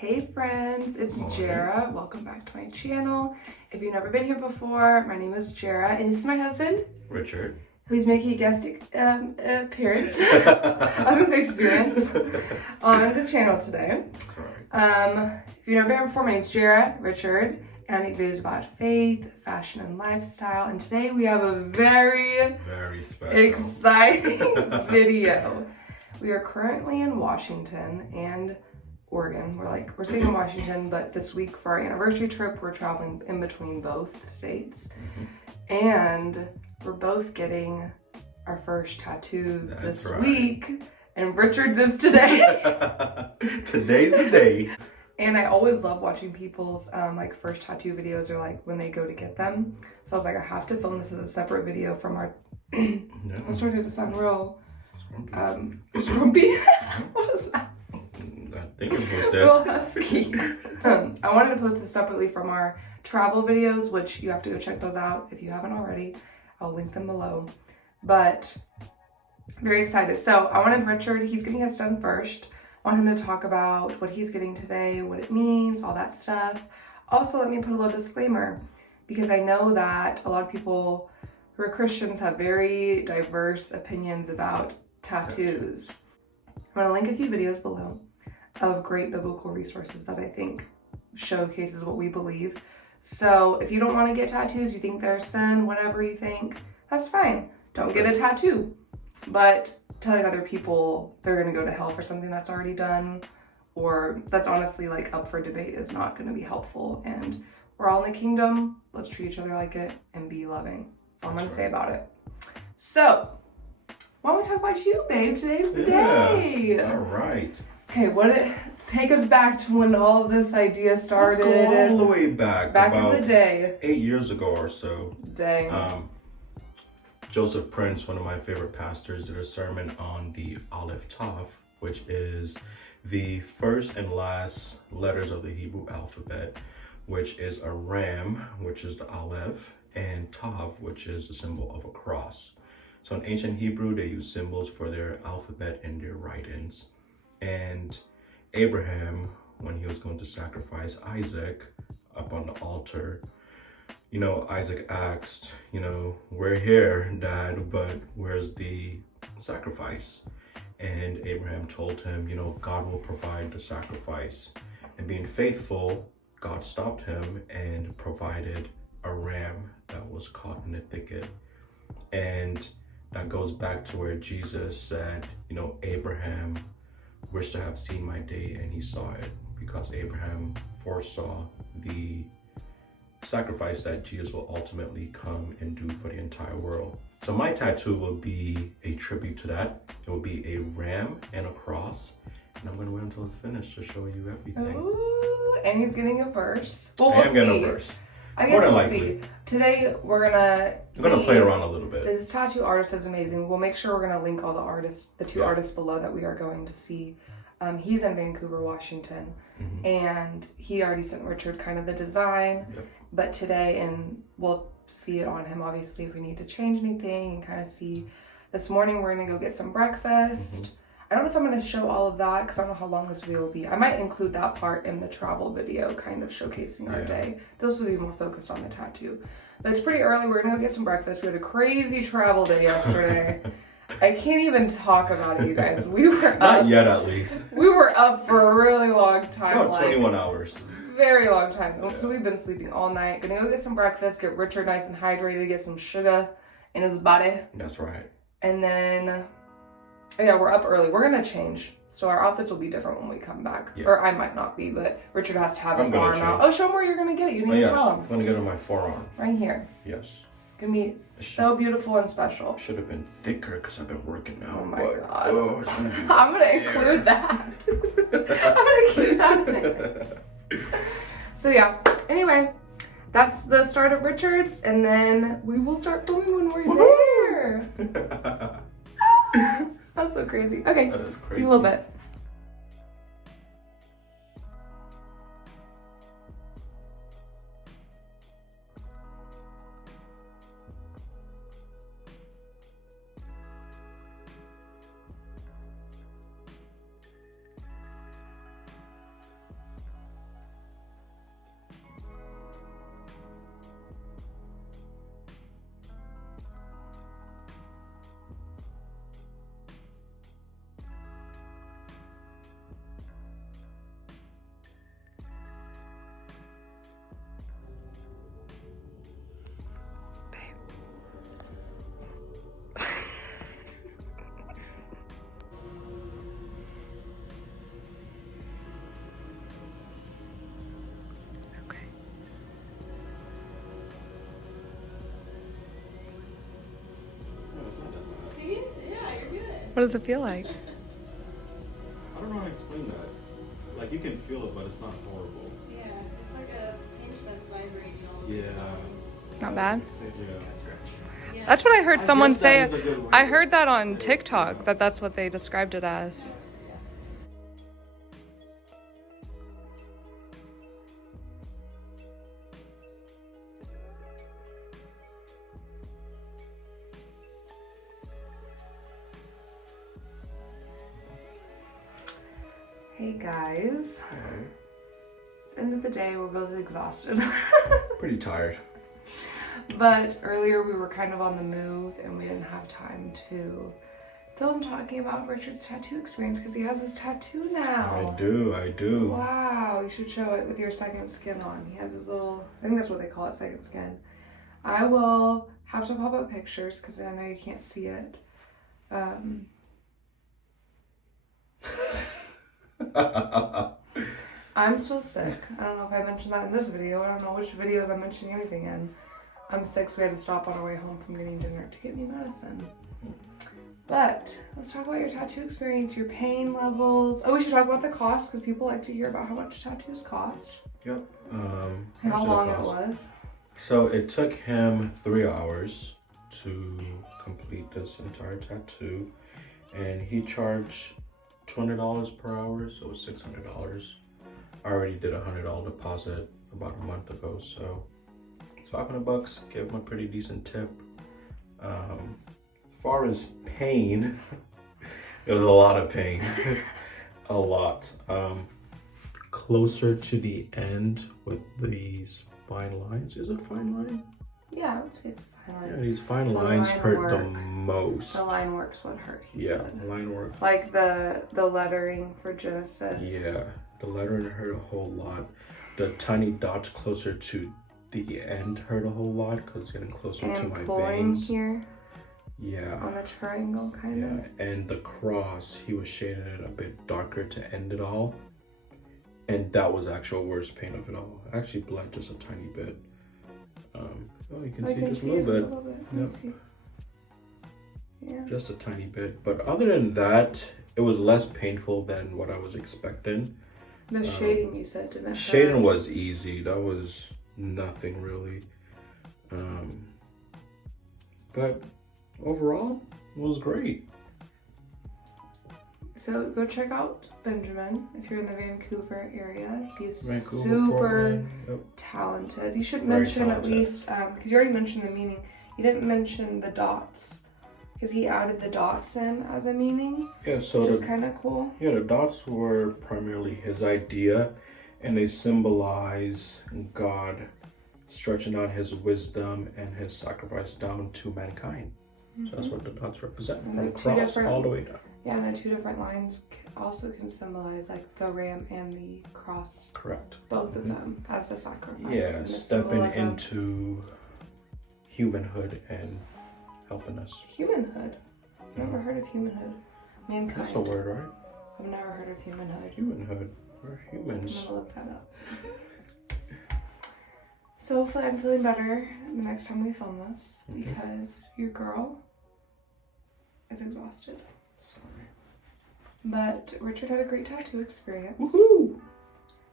Hey friends, it's Jara. Welcome back to my channel. If you've never been here before, my name is Jara and this is my husband, Richard, who's making a guest appearance. I was gonna say experience on this channel today. Sorry. If you've never been here before, my name's Jara, Richard, and I make videos about faith, fashion, and lifestyle. And today we have a very special, exciting video. We are currently in Washington and Oregon. We're staying in Washington, but this week for our anniversary trip, we're traveling in between both states. And we're both getting our first tattoos this week. And Richard's is today. Today's the day. And I always love watching people's first tattoo videos or like when they go to get them. So I was like, I have to film this as a separate video from our I started to sound real scrumpy. What is that? I think it was real husky. I wanted to post this separately from our travel videos, which you have to go check those out if you haven't already. I'll link them below. But very excited. So I wanted Richard, he's getting his done first. I want him to talk about what he's getting today, what it means, all that stuff. Also, let me put a little disclaimer because I know that a lot of people who are Christians have very diverse opinions about tattoos. I'm going to link a few videos below of great biblical resources that I think showcases what we believe. So if you don't want to get tattoos, you think they're a sin, whatever you think, that's fine. Don't get a tattoo. But telling other people they're going to go to hell for something that's already done or that's honestly like up for debate is not going to be helpful. And we're all in the kingdom. Let's treat each other like it and be loving. That's all I'm going to say about it. So why don't we talk about you, babe? Today's the day. All right. Okay, take us back to when all of this idea started. Let's go all the way back. Back about in the day. 8 years ago or so. Dang. Joseph Prince, one of my favorite pastors, did a sermon on the Aleph Tav, which is the first and last letters of the Hebrew alphabet, which is a ram, which is the Aleph, and Tav, which is the symbol of a cross. So in ancient Hebrew, they use symbols for their alphabet and their write-ins. And Abraham, when he was going to sacrifice Isaac up on the altar, Isaac asked, we're here, Dad, but where's the sacrifice? And Abraham told him, God will provide the sacrifice. And being faithful, God stopped him and provided a ram that was caught in the thicket. And that goes back to where Jesus said, Abraham wished to have seen my day, and he saw it, because Abraham foresaw the sacrifice that Jesus will ultimately come and do for the entire world. So my tattoo will be a tribute to that. It will be a ram and a cross, and I'm going to wait until it's finished to show you everything. Ooh, and he's getting a verse. Well, we'll see. Getting a verse. I guess we'll see. Today we're gonna play around a little bit. This tattoo artist is amazing. We'll make sure we're gonna link all the artists, the two artists below that we are going to see. He's in Vancouver, Washington, and he already sent Richard kind of the design. But today, and we'll see it on him obviously if we need to change anything and kind of see. This morning we're gonna go get some breakfast. I don't know if I'm going to show all of that because I don't know how long this video will be. I might include that part in the travel video, kind of showcasing our day. This will be more focused on the tattoo. But it's pretty early. We're going to go get some breakfast. We had a crazy travel day yesterday. I can't even talk about it, you guys. We were up. Not yet, at least. We were up for a really long time. About 21 hours. Very long time. So we've been sleeping all night. Going to go get some breakfast, get Richard nice and hydrated, get some sugar in his body. That's right. And then... yeah, we're up early. We're going to change. So our outfits will be different when we come back. Yeah. Or I might not be, but Richard has to have his arm out. Oh, show him where you're going to get it. You didn't even tell him. I'm going to get it on my forearm. Right here. Yes. It's going to be so beautiful and special. Should have been thicker because I've been working out. Oh my God. I'm going to include that. I'm going to keep that in. So yeah. Anyway, that's the start of Richard's. And then we will start filming when we're there. That's so crazy. Okay, that is crazy. See you in a little bit. What does it feel like? I don't know how to explain that. Like, you can feel it, but it's not horrible. Yeah, it's like a pinch that's vibrating all over Yeah. your body. Not bad. Yeah. That's what I heard someone guess say. that is a good way I to heard that on say it. TikTok, that's what they described it as. Hey guys. It's the end of the day, we're both exhausted. Pretty tired. But earlier we were kind of on the move and we didn't have time to film talking about Richard's tattoo experience because he has his tattoo now. I do. Wow, you should show it with your second skin on. He has his little, I think that's what they call it, second skin. I will have to pop up pictures because I know you can't see it. I'm still sick. I don't know if I mentioned that in this video. I don't know which videos I'm mentioning anything in. I'm sick, so we had to stop on our way home from getting dinner to get me medicine. But let's talk about your tattoo experience, your pain levels. Oh, we should talk about the cost because people like to hear about how much tattoos cost. Yep. And how long it was. So it took him 3 hours to complete this entire tattoo, and he charged $20 per hour, so it was $600. I already did a $100 deposit about a month ago, so it's $500. Gave him a pretty decent tip. As far as pain, it was a lot of pain. A lot. Closer to the end with these fine lines. Is it fine line? Yeah, I would say it's a fine line. Yeah, these fine The lines line hurt work. the most. The line works what hurt, he Yeah, said. line work. Like the lettering for Genesis. Yeah, the lettering hurt a whole lot. The tiny dots closer to the end hurt a whole lot because it's getting closer to And my pulling veins. here Yeah. on the triangle, kind of. Yeah, and the cross, he was shading it a bit darker to end it all. And that was actual worst pain of it all. I actually bled just a tiny bit. You can see just a little bit. Let me see. Yeah. Just a tiny bit. But other than that, it was less painful than what I was expecting. The shading you said didn't hurt. Shading was easy. That was nothing really. But overall, it was great. So go check out Benjamin if you're in the Vancouver area. He's Vancouver, super Portland. Yep. talented. You should Very mention talented. at least, because you already mentioned the meaning. You didn't mention the dots. Because he added the dots in as a meaning, Yeah, so which is the, kind of cool. yeah, the dots were primarily his idea, and they symbolize God stretching out his wisdom and his sacrifice down to mankind. So that's what the dots represent, And from the two cross different- all the way down. Yeah, and the two different lines also can symbolize like the ram and the cross, Correct. both of them as the sacrifice. Yeah, and the stepping symbolism. into humanhood and helping us. Humanhood. Never heard of humanhood. Mankind. That's a word, right? I've never heard of humanhood. Humanhood. We're I'm humans. gonna look that up. So hopefully I'm feeling better the next time we film this because your girl is exhausted. Sorry. But Richard had a great tattoo experience. Woohoo!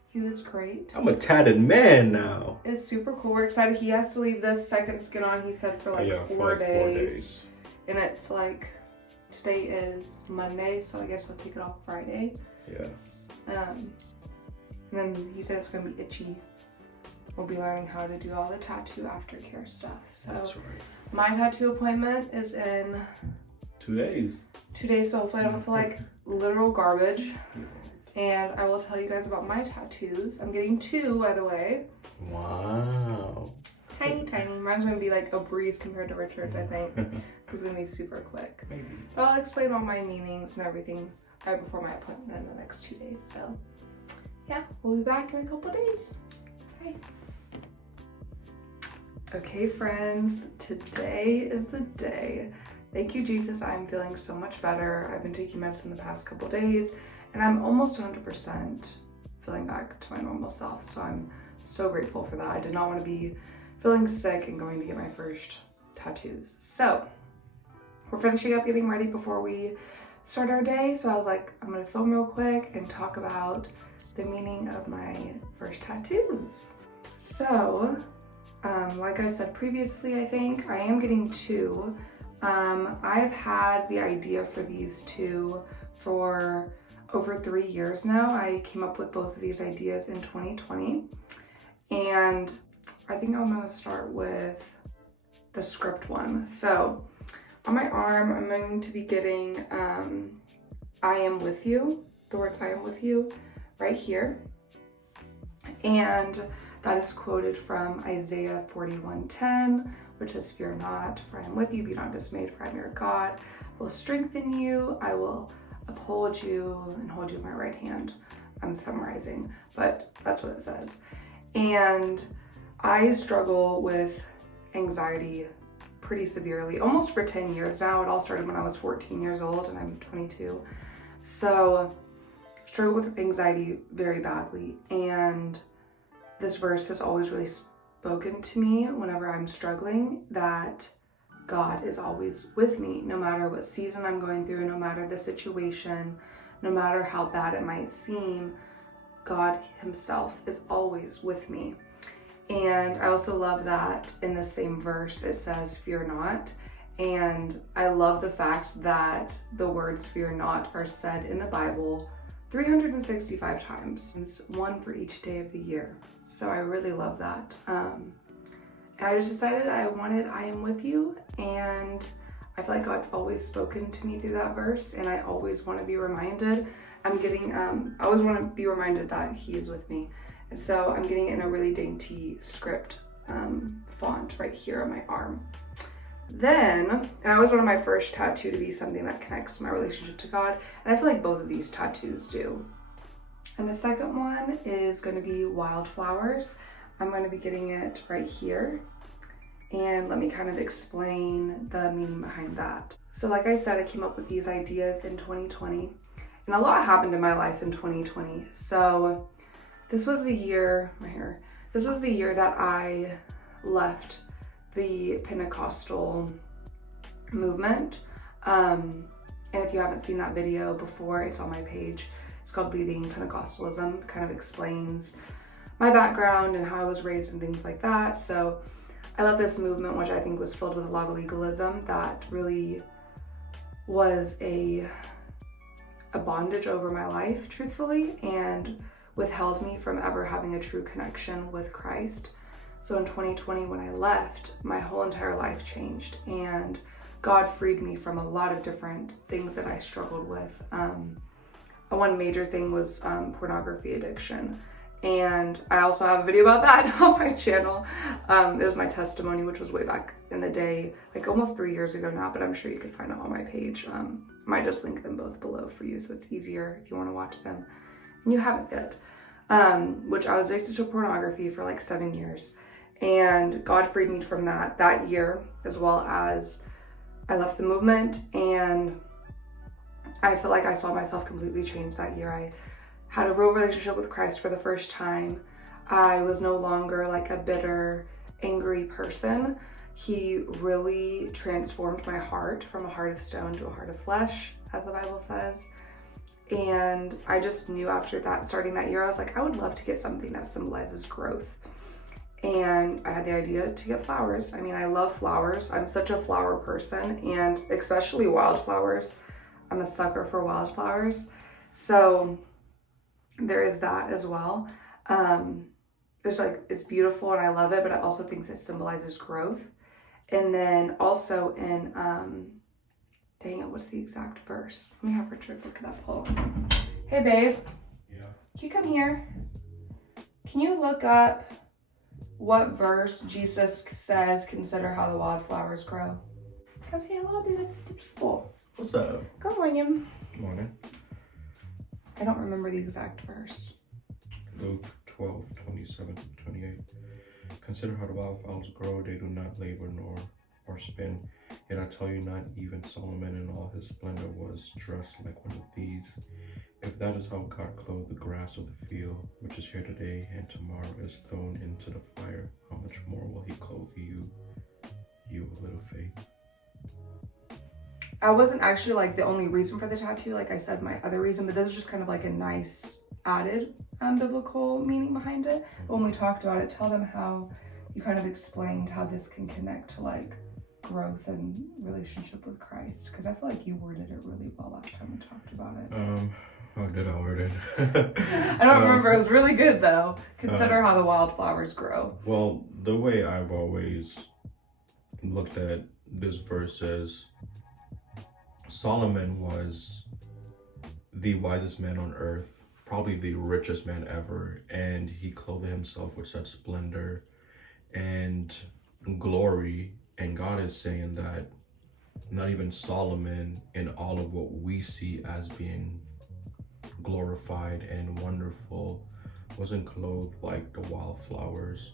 He was great. I'm a tatted man now. It's super cool. We're excited. He has to leave this second skin on, he said, for like, for 4 like days. 4 days. And it's like, today is Monday, so I guess he'll take it off Friday. Yeah. And then he said it's going to be itchy. We'll be learning how to do all the tattoo aftercare stuff. So That's right. my tattoo appointment is in 2 days. 2 days, so hopefully I don't feel like literal garbage. And I will tell you guys about my tattoos. I'm getting 2, by the way. Wow. Tiny, tiny. Mine's gonna be like a breeze compared to Richard's, I think. It's gonna be super quick. Maybe. But I'll explain all my meanings and everything right before my appointment in the next 2 days. So yeah, we'll be back in a couple days. Bye. Okay, friends, today is the day. Thank you, Jesus. I'm feeling so much better. I've been taking medicine the past couple days, and I'm almost 100% feeling back to my normal self. So I'm so grateful for that. I did not want to be feeling sick and going to get my first tattoos. So we're finishing up getting ready before we start our day. So I was like, I'm gonna film real quick and talk about the meaning of my first tattoos. So, like I said previously, I think I am getting 2. I've had the idea for these 2 for over 3 years now. I came up with both of these ideas in 2020. And I think I'm gonna start with the script one. So on my arm, I'm going to be getting I am with you, the words I am with you right here. And that is quoted from Isaiah 41:10, which says, "Fear not, for I am with you. Be not dismayed, for I am your God. I will strengthen you. I will uphold you and hold you in my right hand." I'm summarizing, but that's what it says. And I struggle with anxiety pretty severely, almost for 10 years now. It all started when I was 14 years old and I'm 22. So I struggle with anxiety very badly. And this verse has always really spoken to me whenever I'm struggling, that God is always with me, no matter what season I'm going through, no matter the situation, no matter how bad it might seem, God himself is always with me. And I also love that in the same verse it says, "Fear not." And I love the fact that the words "fear not" are said in the Bible 365 times. It's one for each day of the year. So I really love that. And I just decided I am with you. And I feel like God's always spoken to me through that verse. And I always want to be reminded. I always want to be reminded that he is with me. And so I'm getting it in a really dainty script font right here on my arm. Then, and I always wanted my first tattoo to be something that connects my relationship to God. And I feel like both of these tattoos do. And the second one is going to be wildflowers. I'm going to be getting it right here. And let me kind of explain the meaning behind that. So like I said, I came up with these ideas in 2020. And a lot happened in my life in 2020. So this was the year, this was the year that I left the Pentecostal movement. And if you haven't seen that video before, it's on my page. It's called Leaving Pentecostalism. It kind of explains my background and how I was raised and things like that. So I left this movement, which I think was filled with a lot of legalism that really was a bondage over my life, truthfully, and withheld me from ever having a true connection with Christ. So in 2020, when I left, my whole entire life changed, and God freed me from a lot of different things that I struggled with. One major thing was pornography addiction. And I also have a video about that on my channel. It was my testimony, which was way back in the day, like almost 3 years ago now, but I'm sure you could find it on my page. I might just link them both below for you, so it's easier if you want to watch them and you haven't yet. Which I was addicted to pornography for like 7 years. And God freed me from that year, as well as I left the movement, and I feel like I saw myself completely change that year. I had a real relationship with Christ for the first time. I was no longer like a bitter, angry person. He really transformed my heart from a heart of stone to a heart of flesh, as the Bible says. And I just knew after that, starting that year, I was like, I would love to get something that symbolizes growth. And I had the idea to get flowers. I mean, I love flowers. I'm such a flower person, and especially wildflowers. I'm a sucker for wildflowers. So there is that as well. It's beautiful and I love it, but I also think that symbolizes growth. And then also in, dang it, what's the exact verse? Let me have Richard look it up. Hold on. Hey, babe. Yeah. Can you come here? Can you look up what verse Jesus says, "Consider how the wildflowers grow"? Come say hello to the people. What's up? Good morning. Good morning. I don't remember the exact verse. Luke 12:27-28. Consider how the wildflowers grow, they do not labor nor spin. Yet I tell you, not even Solomon in all his splendor was dressed like one of these. If that is how God clothed the grass of the field, which is here today and tomorrow is thrown into the fire, how much more will he clothe you, you of little faith? I wasn't actually like the only reason for the tattoo. Like I said, my other reason, but this is just kind of like a nice added biblical meaning behind it. But when we talked about it, tell them how you kind of explained how this can connect to like growth and relationship with Christ. Because I feel like you worded it really well last time we talked about it. How did I word it? I don't remember. It was really good though. Consider how the wildflowers grow. Well, the way I've always looked at this verse is Solomon was the wisest man on earth, probably the richest man ever, and he clothed himself with such splendor and glory. And God is saying that not even Solomon, in all of what we see as being glorified and wonderful, wasn't clothed like the wildflowers.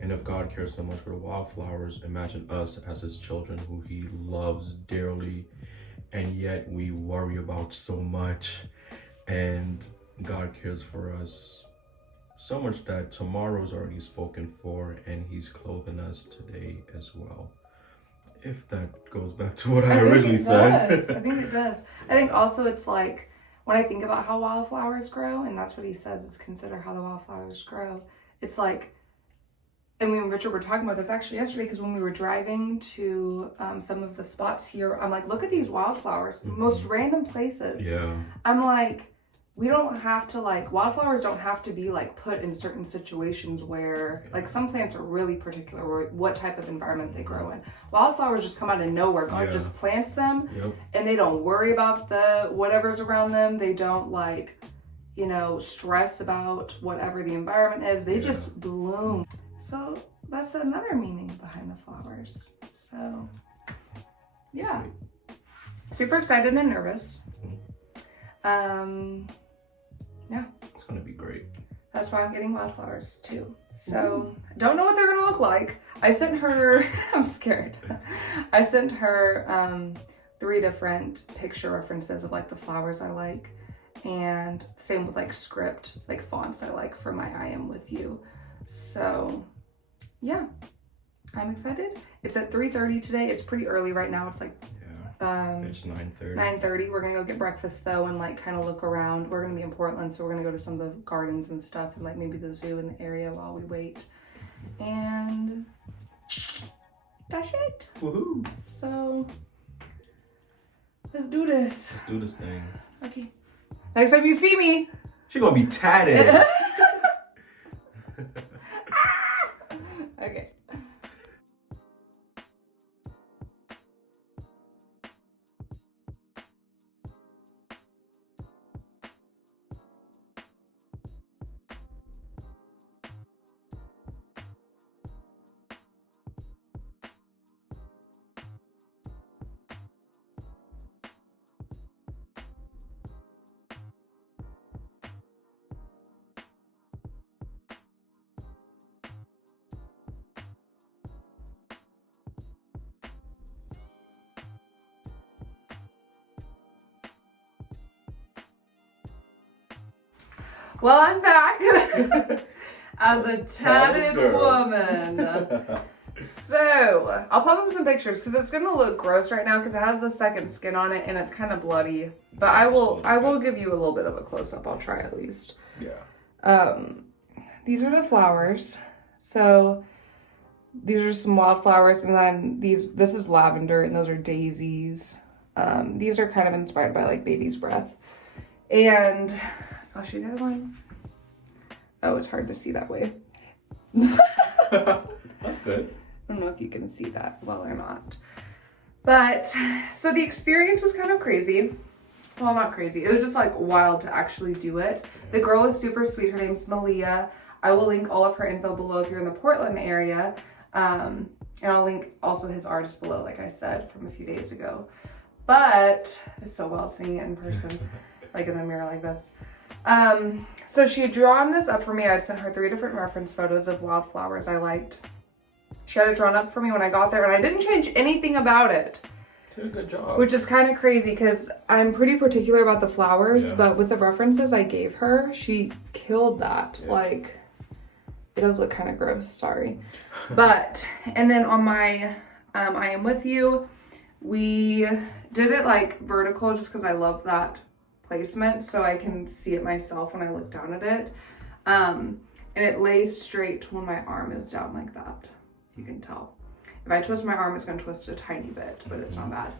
And if God cares so much for the wildflowers, imagine us as his children who he loves dearly, and yet we worry about so much. And God cares for us so much that tomorrow's already spoken for, and he's clothing us today as well. If that goes back to what I originally said. I think it does. I think also it's like, when I think about how wildflowers grow, and that's what he says is consider how the wildflowers grow. It's like, and me and Richard were talking about this actually yesterday, because when we were driving to some of the spots here, I'm like, look at these wildflowers, most random places. Yeah. I'm like, we don't have to like, wildflowers don't have to be like put in certain situations where, like some plants are really particular or what type of environment they grow in. Wildflowers just come out of nowhere. God just plants them and they don't worry about the whatever's around them. They don't like, you know, stress about whatever the environment is. They just bloom. So that's another meaning behind the flowers. So yeah, super excited and nervous. Yeah. It's gonna be great. That's why I'm getting wildflowers too. So don't know what they're gonna look like. I sent her, I'm scared. I sent her 3 different picture references of like the flowers I like. And same with like script, like fonts I like for my I Am With You. So yeah, I'm excited. It's at 3:30 today. It's pretty early right now. It's like it's 9:30. 9:30. We're gonna go get breakfast though and like kind of look around. We're gonna be in Portland, so we're gonna go to some of the gardens and stuff and like maybe the zoo in the area while we wait. And that's it. Woohoo! So let's do this. Let's do this thing. Okay. Next time you see me, She's gonna be tatted. okay. Well, I'm back as a tatted woman. So, I'll pop up some pictures because it's gonna look gross right now because it has the second skin on it and it's kind of bloody. But I will give you a little bit of a close up. I'll try at least. Yeah. These are the flowers. So these are some wildflowers, and then this is lavender, and those are daisies. These are kind of inspired by like baby's breath, and I'll show you the other one. Oh, it's hard to see that way. That's good. I don't know if you can see that well or not. But, so the experience was kind of crazy. Well, not crazy. It was just like wild to actually do it. The girl is super sweet. Her name's Malia. I will link all of her info below if you're in the Portland area. And I'll link also his artist below, like I said, from a few days ago. But, it's so wild seeing it in person, like in the mirror like this. So she had drawn this up for me. I'd sent her 3 different reference photos of wildflowers I liked. She had it drawn up for me when I got there, and I didn't change anything about it. Did a good job. Which is kind of crazy because I'm pretty particular about the flowers, but with the references I gave her, she killed that. Yeah. Like, it does look kind of gross, sorry. But, and then on my I Am With You, We did it like vertical just because I love that placement so I can see it myself when I look down at it. And it lays straight when my arm is down like that. You can tell. If I twist my arm, it's going to twist a tiny bit, but it's not bad.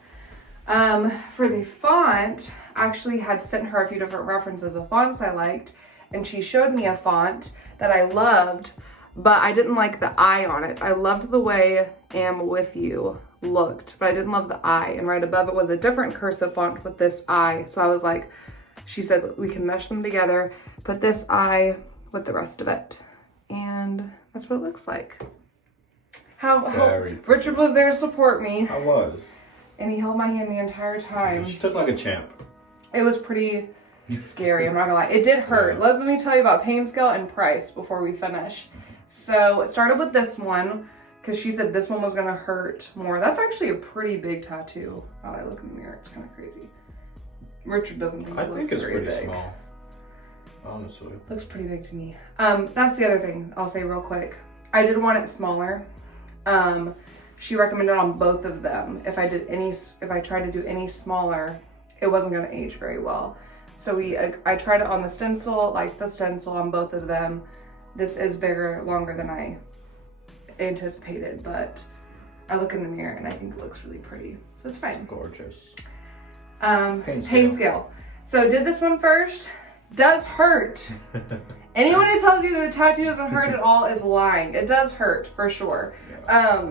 For the font, I actually had sent her a few different references of fonts I liked, and she showed me a font that I loved, but I didn't like the I on it. I loved the way Am With You looked, but I didn't love the I, and right above it was a different cursive font with this I. So I was like, she said we can mesh them together, put this I with the rest of it, and that's what it looks like. How Richard was there to support me. I was. And he held my hand the entire time. She took like a champ. It was pretty scary, I'm not gonna lie. It did hurt. Let me tell you about pain scale and price before we finish. So it started with this one, because she said this one was gonna hurt more. That's actually a pretty big tattoo. Now that I look in the mirror, it's kind of crazy. Richard doesn't think it looks very big. I think it's pretty small, honestly. Looks pretty big to me. That's the other thing I'll say real quick. I did want it smaller. She recommended on both of them. If I tried to do any smaller, it wasn't gonna age very well. So I tried it on the stencil, liked the stencil on both of them. This is bigger, longer than I anticipated, but I look in the mirror and I think it looks really pretty. So it's fine. Gorgeous. Pain scale. So did this one first. Does hurt. Anyone who tells you that a tattoo doesn't hurt at all is lying. It does hurt, for sure. Yeah.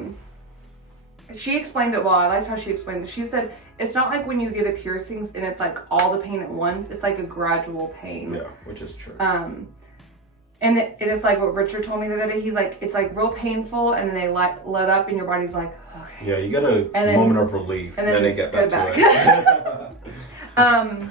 She explained it well. I liked how she explained it. She said, it's not like when you get a piercings and it's like all the pain at once. It's like a gradual pain. Yeah, which is true. And it's like what Richard told me the other day. He's like, it's like real painful, and then they let up and your body's like, okay. Yeah, you get a moment of relief, and then they get back to it.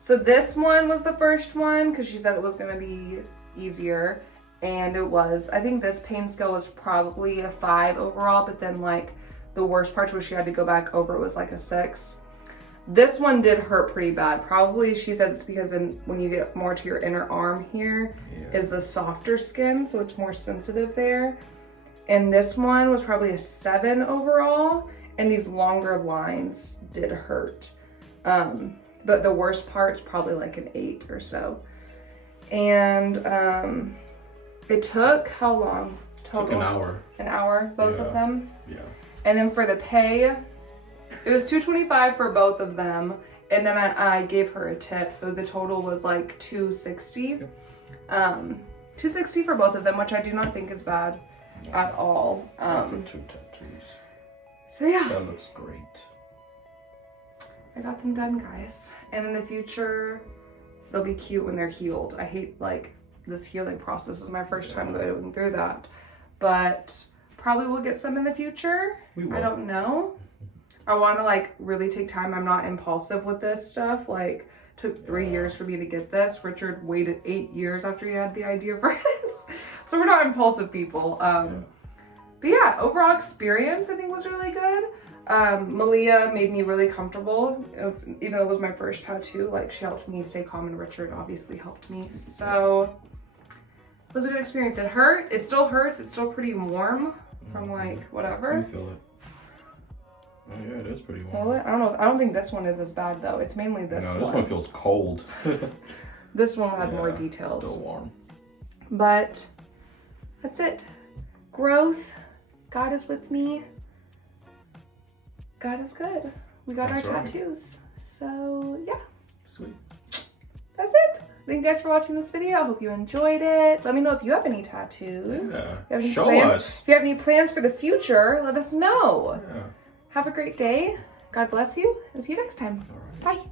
So this one was the first one, because she said it was going to be easier, and it was. I think this pain scale was probably a 5 overall, but then like the worst parts where she had to go back over, it was like a 6. This one did hurt pretty bad. Probably, she said it's because when you get more to your inner arm here is the softer skin, so it's more sensitive there. And this one was probably a 7 overall, and these longer lines did hurt. But the worst part's probably like an 8 or so. And it took how long? Total? It took an hour. An hour, both of them? Yeah. And then for the pay, it was $225 for both of them. And then I gave her a tip, so the total was like $260. $260 for both of them, which I do not think is bad at all. For 2 tattoos. So yeah. That looks great. I got them done, guys. And in the future, they'll be cute when they're healed. I hate like this healing process. This is my first time going through that. But probably we'll get some in the future. We will. I don't know. I want to like really take time. I'm not impulsive with this stuff. Like, took 3 years for me to get this. Richard waited 8 years after he had the idea for this. So we're not impulsive people. But yeah, overall experience I think was really good. Malia made me really comfortable, even though it was my first tattoo. Like, she helped me stay calm, and Richard obviously helped me. So it was a good experience. It hurt. It still hurts. It's still pretty warm from like whatever. You feel it? Oh yeah, it is pretty warm. Feel it? I don't know. I don't think this one is as bad though. It's mainly this one. This one feels cold. This one had more details. Still warm. But that's it. Growth. God is with me. God is good. We got That's our right. tattoos. So yeah. Sweet. That's it. Thank you guys for watching this video. I hope you enjoyed it. Let me know if you have any tattoos. Yeah. Show us. If you have any plans for the future, let us know. Yeah. Have a great day. God bless you, and see you next time. All right. Bye.